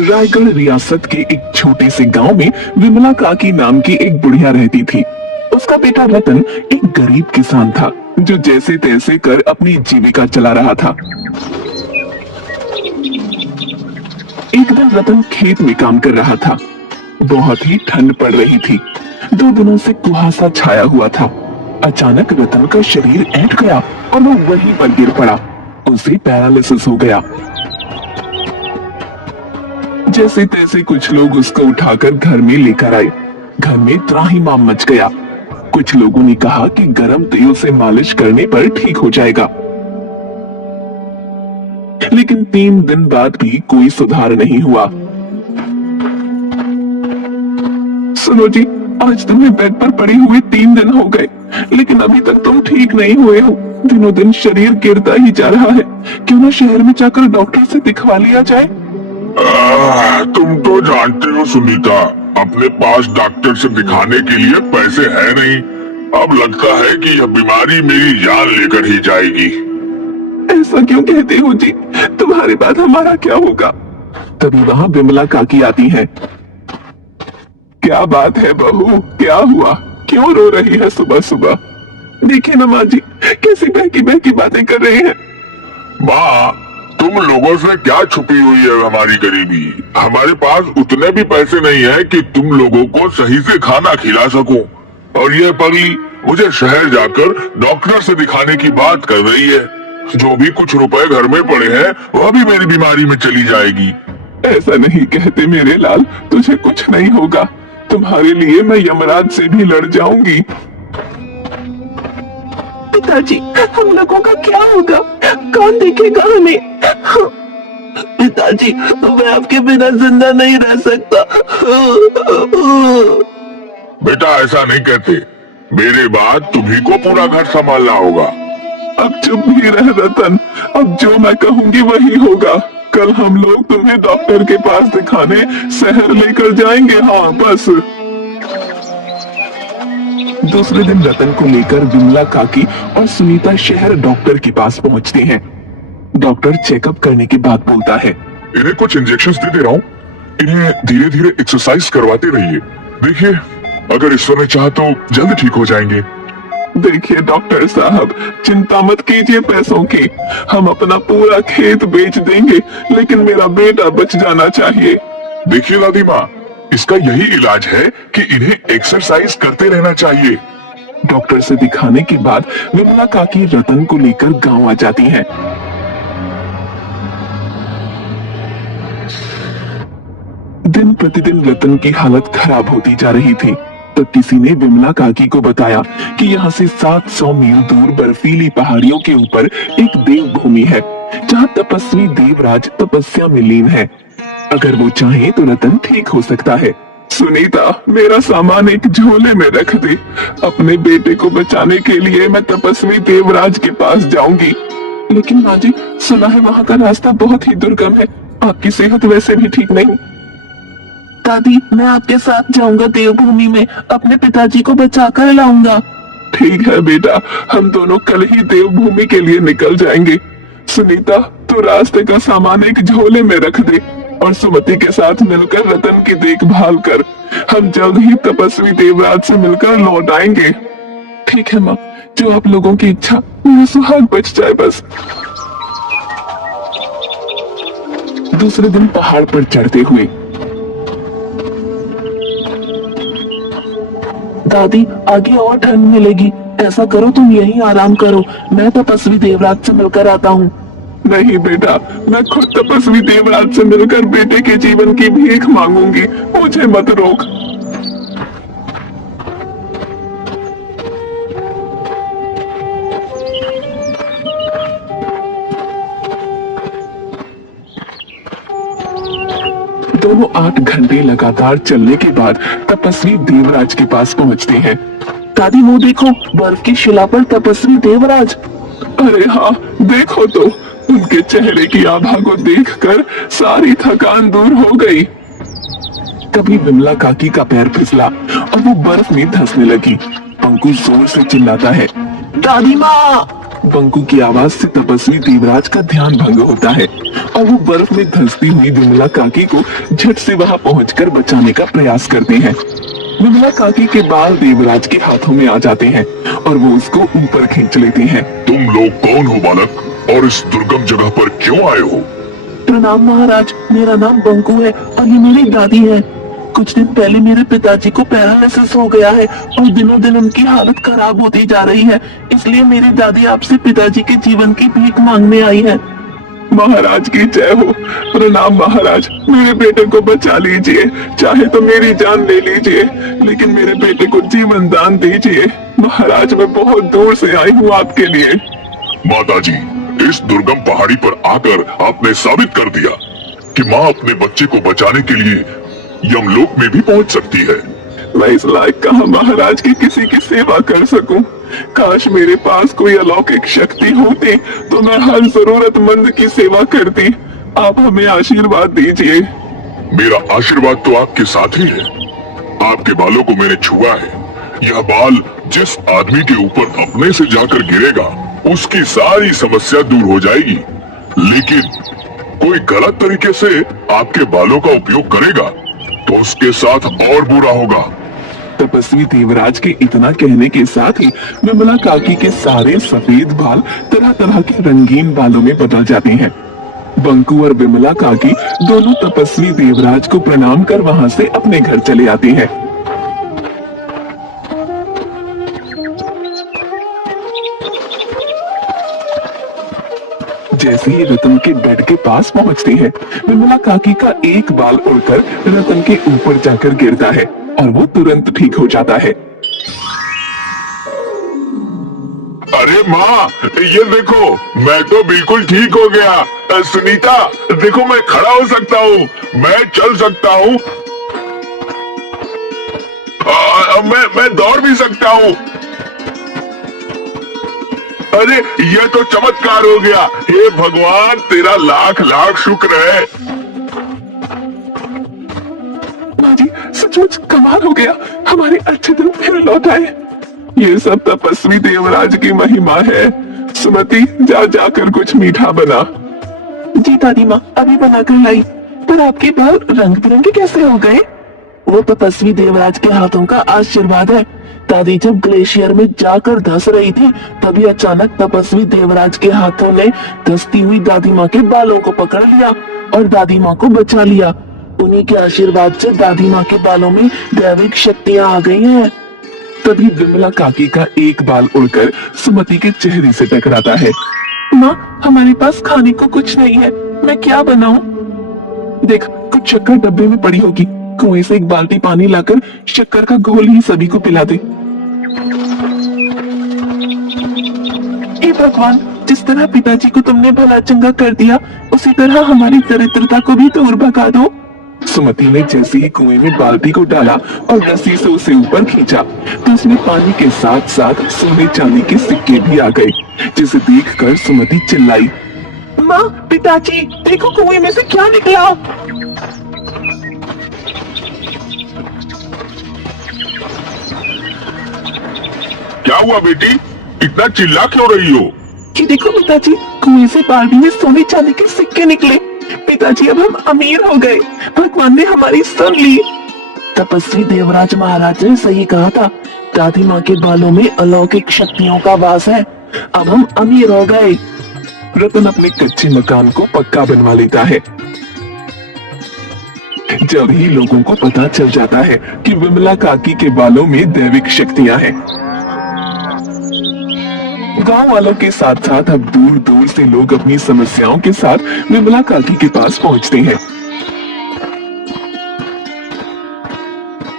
रायगढ़ रियासत के एक छोटे से गांव में विमला काकी नाम की एक बुढ़िया रहती थी। उसका बेटा रतन एक गरीब किसान था जो जैसे तैसे कर अपनी जीविका चला रहा था। एक दिन रतन खेत में काम कर रहा था। बहुत ही ठंड पड़ रही थी। 2 दिनों से कुहासा छाया हुआ था। अचानक रतन का शरीर ऐंठ गया और वो वहीं पर गिर पड़ा। उसे पैरालिसिस हो गया। जैसे तैसे कुछ लोग उसको उठाकर घर में लेकर आए। घर में त्राहिमाम मच गया। कुछ लोगों ने कहा कि गरम तेल से मालिश करने पर ठीक हो जाएगा, लेकिन 3 दिन बाद भी कोई सुधार नहीं हुआ। सुनो जी, आज तुम्हें बेड पर पड़े हुए 3 दिन हो गए, लेकिन अभी तक तुम ठीक नहीं हुए हो। दिनों दिन शरीर गिरता ही जा रहा है। क्यों ना शहर में जाकर डॉक्टर से दिखवा लिया जाए। तुम तो जानते हो सुनीता, अपने पास डॉक्टर से दिखाने के लिए पैसे है नहीं। अब लगता है कि यह बीमारी मेरी जान लेकर ही जाएगी। ऐसा क्यों कहते हो जी? तुम्हारे बाद हमारा क्या होगा? तभी वहाँ विमला काकी आती है। क्या बात है बहू, क्या हुआ? क्यों रो रही है सुबह सुबह? देखिए ना माँ जी, कैसी बहकी बहकी बातें कर रहे हैं। माँ, तुम लोगों से क्या छुपी हुई है हमारी गरीबी? हमारे पास उतने भी पैसे नहीं है कि तुम लोगों को सही से खाना खिला सकूं। और यह पगली मुझे शहर जाकर डॉक्टर से दिखाने की बात कर रही है। जो भी कुछ रुपए घर में पड़े हैं वह भी मेरी बीमारी में चली जाएगी। ऐसा नहीं कहते मेरे लाल, तुझे कुछ नहीं होगा। तुम्हारे लिए मैं यमराज से भी लड़ जाऊंगी। पिताजी, हम लोगों का क्या होगा? कौन देखेगा हमें? पिताजी, मैं आपके बिना जिंदा नहीं रह सकता। बेटा, ऐसा नहीं कहते। मेरे बाद तुम्ही को पूरा घर संभालना होगा। अब चुप भी रह रतन, अब जो मैं कहूंगी वही होगा। कल हम लोग तुम्हें डॉक्टर के पास दिखाने शहर लेकर जाएंगे। हाँ बस। दूसरे दिन रतन को लेकर विमला काकी और सुनीता शहर डॉक्टर के पास पहुंचते हैं। डॉक्टर चेकअप करने के बाद बोलता है, इन्हें कुछ इंजेक्शंस दे रहा हूँ। इन्हें धीरे धीरे एक्सरसाइज करवाते रहिए। देखिए, अगर ईश्वर ने चाहा तो जल्द ठीक हो जाएंगे। देखिए डॉक्टर साहब, चिंता मत कीजिए पैसों की। हम अपना पूरा खेत बेच देंगे, लेकिन मेरा बेटा बच जाना चाहिए। देखिए दादी माँ, इसका यही इलाज है कि इन्हें एक्सरसाइज करते रहना चाहिए। डॉक्टर से दिखाने के बाद विमला काकी रतन को लेकर गांव आ जाती हैं। दिन प्रतिदिन रतन की हालत खराब होती जा रही थी। तो किसी ने विमला काकी को बताया कि यहाँ से 700 मील दूर बर्फीली पहाड़ियों के ऊपर एक देव भूमि है, जहाँ तपस्वी देवराज तपस्या में लीन है। अगर वो चाहे तो रतन ठीक हो सकता है। सुनीता, मेरा सामान एक झोले में रख दे। अपने बेटे को बचाने के लिए मैं तपस्वी देवराज के पास जाऊंगी। लेकिन माँ जी, सुना है वहाँ का रास्ता बहुत ही दुर्गम है। आपकी सेहत वैसे भी ठीक नहीं। दादी, मैं आपके साथ जाऊंगा देवभूमि में, अपने पिताजी को बचा कर लाऊंगा। ठीक है बेटा, हम दोनों कल ही देवभूमि के लिए निकल जाएंगे। सुनीता, तू रास्ते का सामान एक झोले में रख दे और सुमति के साथ मिलकर रतन की देखभाल कर। हम जल्द ही तपस्वी देवराज से मिलकर लौट आएंगे। ठीक है माँ, जो आप लोगों की इच्छा, मेरा सुहाग बच जाए बस। दूसरे दिन पहाड़ पर चढ़ते हुए, दादी आगे और ठंड मिलेगी, ऐसा करो तुम यहीं आराम करो, मैं तपस्वी देवराज से मिलकर आता हूँ। नहीं बेटा, मैं खुद तपस्वी देवराज से मिलकर बेटे के जीवन की भीख मांगूंगी, मुझे मत रोक। दोनों 8 घंटे लगातार चलने के बाद तपस्वी देवराज के पास पहुंचते हैं। दादी, वो देखो, बर्फ की शिला पर तपस्वी देवराज। अरे हाँ, देखो तो, उनके चेहरे की आभा को देखकर सारी थकान दूर हो गई। तभी विमला काकी का पैर फिसला और वो बर्फ में धंसने लगी। अंकुश जोर से चिल्लाता है, दादी माँ, बंकू की आवाज से तपस्वी देवराज का ध्यान भंग होता है और वो बर्फ में धंसती हुई विमला काकी को झट से वहां पहुंचकर बचाने का प्रयास करते हैं। विमला काकी के बाल देवराज के हाथों में आ जाते हैं और वो उसको ऊपर खींच लेते हैं। तुम लोग कौन हो बालक, और इस दुर्गम जगह पर क्यों आए हो? प्रणाम महाराज, मेरा नाम बंकू है और ये मेरी दादी है। कुछ दिन पहले मेरे पिताजी को पैरालिसिस हो गया है और दिनों दिन उनकी हालत खराब होती जा रही है, इसलिए मेरी दादी आपसे पिताजी के जीवन की भीख मांगने आई है। महाराज की जय हो। प्रणाम महाराज, मेरे बेटे को बचा लीजिए, चाहे तो मेरी जान ले लीजिए, लेकिन मेरे बेटे को जीवन दान दीजिए। महाराज, मैं बहुत दूर से आई हूँ आपके लिए। माताजी, इस दुर्गम पहाड़ी पर आकर आपने साबित कर दिया कि माँ अपने बच्चे को बचाने के लिए यमलोक में भी पहुंच सकती है। मैं इस लायक कहा महाराज की किसी की सेवा कर सकूं। काश मेरे पास कोई अलौकिक शक्ति होती तो मैं हर जरूरतमंद की सेवा करती। आप हमें आशीर्वाद दीजिए। मेरा आशीर्वाद तो आपके साथ ही है। आपके बालों को मैंने छुआ है। यह बाल जिस आदमी के ऊपर अपने से जाकर गिरेगा उसकी सारी समस्या दूर हो जाएगी, लेकिन कोई गलत तरीके से आपके बालों का उपयोग करेगा तो उसके साथ और बुरा होगा। तपस्वी देवराज के इतना कहने के साथ ही विमला काकी के सारे सफेद बाल तरह तरह के रंगीन बालों में बदल जाते हैं। बंकू और विमला काकी दोनों तपस्वी देवराज को प्रणाम कर वहां से अपने घर चले आते हैं। जैसे ही रतन के बेड के पास पहुंचते हैं, विमला काकी का एक बाल उड़कर रतन के ऊपर जाकर गिरता है और वो तुरंत ठीक हो जाता है। अरे माँ, ये देखो, मैं तो बिल्कुल ठीक हो गया। सुनीता, देखो मैं खड़ा हो सकता हूँ, मैं चल सकता हूँ, मैं दौड़ भी सकता हूँ। अरे ये तो चमत्कार हो गया। हे भगवान, तेरा लाख लाख शुक्र है। माँ जी, सचमुच कमाल हो गया, हमारे अच्छे दिन फिर लौट आए। ये सब तपस्वी देवराज की महिमा है। सुमति, जा जाकर कुछ मीठा बना। जी दादी माँ, अभी बनाकर लाई। पर आपके बाल रंग बिरंगे कैसे हो गए? वो तपस्वी देवराज के हाथों का आशीर्वाद है। दादी जब ग्लेशियर में जाकर धंस रही थी, तभी अचानक तपस्वी देवराज के हाथों ने धंसती हुई दादी माँ के बालों को पकड़ लिया और दादी माँ को बचा लिया। उन्हीं के आशीर्वाद से दादी माँ के बालों में दैविक शक्तियाँ आ गई हैं। तभी विमला काकी का एक बाल उड़कर सुमति के चेहरे से टकराता है। माँ, हमारे पास खाने को कुछ नहीं है, मैं क्या बनाऊं? देख, कुछ शक्कर डब्बे में पड़ी होगी, कुएं से एक बाल्टी पानी लाकर शक्कर का घोल ही सभी को पिला दे। हे भगवान, जिस तरह पिताजी को तुमने भला चंगा कर दिया, उसी तरह हमारी दरिद्रता को भी दूर भगा दो। सुमति ने जैसे ही कुएं में बाल्टी को डाला और रस्सी से उसे ऊपर खींचा, तो उसमें पानी के साथ साथ सोने चांदी के सिक्के भी आ गए, जिसे देखकर सुमति चिल्लाई, माँ, पिताजी, देखो कुएं में से क्या निकला। क्या हुआ बेटी, इतना चिल्ला क्यों रही हो? ये देखो पिताजी, कुएं से बाल्टी में सोने चांदी के सिक्के निकले। पिताजी, अब हम अमीर हो गए, भगवान ने हमारी सुन ली। तपस्वी देवराज महाराज ने सही कहा था, दादी माँ के बालों में अलौकिक शक्तियों का वास है। अब हम अमीर हो गए। रतन अपने कच्चे मकान को पक्का बनवा लेता है। जब ही लोगों को पता चल जाता है कि विमला काकी के बालों में दैविक शक्तियां हैं, गांव वालों के साथ साथ अब दूर दूर से लोग अपनी समस्याओं के साथ विमला काकी के पास पहुंचते हैं।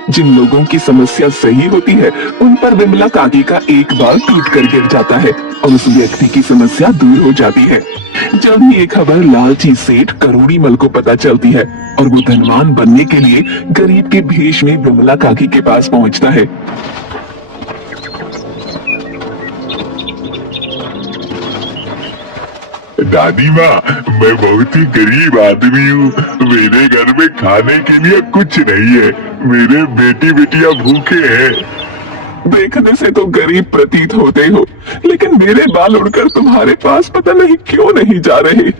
जिन लोगों की समस्या सही होती है, उन पर विमला काकी का एक बाल टूट कर गिर जाता है और उस व्यक्ति की समस्या दूर हो जाती है। जब ये खबर लालची सेठ करोड़ी मल को पता चलती है और वो धनवान बनने के लिए गरीब के भेष में विमला काकी के पास पहुंचता है। दादी माँ, मैं बहुत ही गरीब आदमी हूँ। मेरे घर में खाने के लिए कुछ नहीं है। मेरे बेटी बेटियां भूखे हैं। देखने से तो गरीब प्रतीत होते हो, लेकिन मेरे बाल उड़कर तुम्हारे पास पता नहीं क्यों नहीं जा रहे।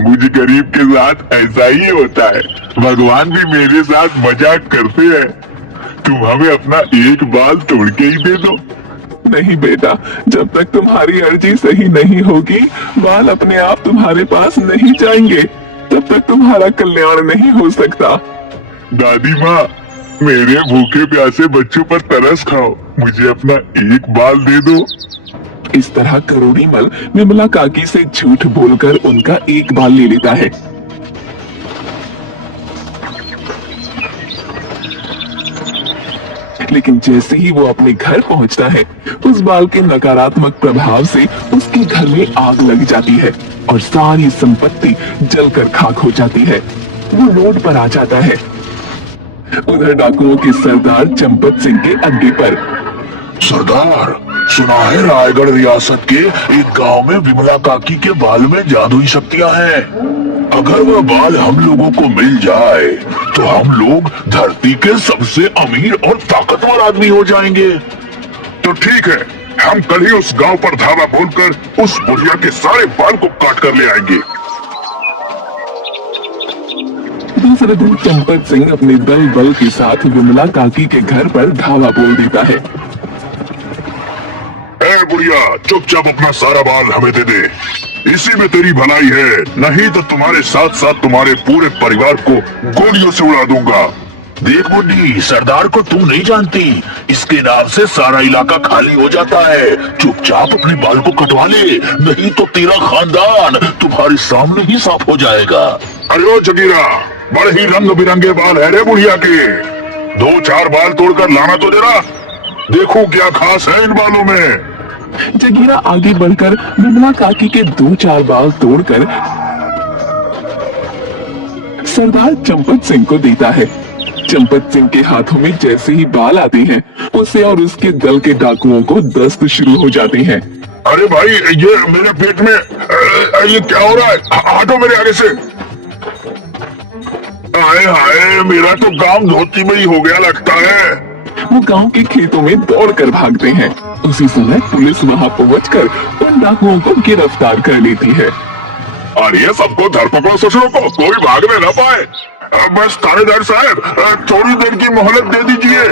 मुझ गरीब के साथ ऐसा ही होता है, भगवान भी मेरे साथ मजाक करते हैं। तुम हमें अपना एक बाल तोड़ के ही दे दो। नहीं बेटा, जब तक तुम्हारी अर्जी सही नहीं होगी, बाल अपने आप तुम्हारे पास नहीं जाएंगे। तब तक तुम्हारा कल्याण नहीं हो सकता। दादी माँ, मेरे भूखे प्यासे बच्चों पर तरस खाओ, मुझे अपना एक बाल दे दो। इस तरह करोड़ीमल विमला काकी से झूठ बोलकर उनका एक बाल ले लेता है। लेकिन जैसे ही वो अपने घर पहुंचता है, उस बाल के नकारात्मक प्रभाव से उसके घर में आग लग जाती है और सारी संपत्ति जलकर खाक हो जाती है। वो रोड पर आ जाता है। उधर डाकुओं के सरदार चंपत सिंह के अड्डे पर। सरदार, सुना है रायगढ़ रियासत के एक गांव में विमला काकी के बाल में जादुई शक्तियां हैं। अगर वह बाल हम लोगों को मिल जाए तो हम लोग धरती के सबसे अमीर और ताकतवर आदमी हो जाएंगे। तो ठीक है, हम कल ही उस गांव पर धावा बोलकर उस बुढ़िया के सारे बाल को काट कर ले आएंगे। दूसरे दिन चंपत सिंह अपने दल बल के साथ विमला काकी के घर पर धावा बोल देता है। ए बुढ़िया, चुपचाप अपना सारा बाल हमें दे दे, इसी में तेरी भलाई है, नहीं तो तुम्हारे साथ साथ तुम्हारे पूरे परिवार को गोलियों से उड़ा दूंगा। देख बुढ़ी, सरदार को तू नहीं जानती, इसके नाम से सारा इलाका खाली हो जाता है। चुपचाप अपने बाल को कटवा ले, नहीं तो तेरा खानदान तुम्हारे सामने ही साफ हो जाएगा। अरे ओ जगीरा, बड़े ही रंग बिरंगे बाल है रे बुढ़िया के, 2-4 बाल तोड़कर लाना तो जरा, देखो क्या खास है इन बालों में। जगीरा आगे बढ़कर विमला काकी के 2-4 बाल तोड़कर सरदार चंपत सिंह को देता है। चंपत सिंह के हाथों में जैसे ही बाल आते हैं, उसे और उसके दल के डाकुओं को दस्त शुरू हो जाते हैं। अरे भाई, ये मेरे पेट में ये क्या हो रहा है? हटो मेरे आगे से। हाय हाय, मेरा तो काम धोती में ही हो गया लगता है। वो गांव के खेतों में दौड़कर भागते हैं। उसी समय पुलिस वहां पहुंचकर उन डाकुओं को गिरफ्तार कर लेती है। अरे सबको धर पकड़ो ससुरों को, कोई भागने न पाए। बस थानेदार साहब, थोड़ी देर की मोहलत दे दीजिए।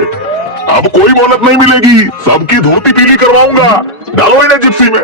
अब कोई मोहलत नहीं मिलेगी, सबकी धोती पीली करवाऊंगा। डालो इन्हें जिप्सी में।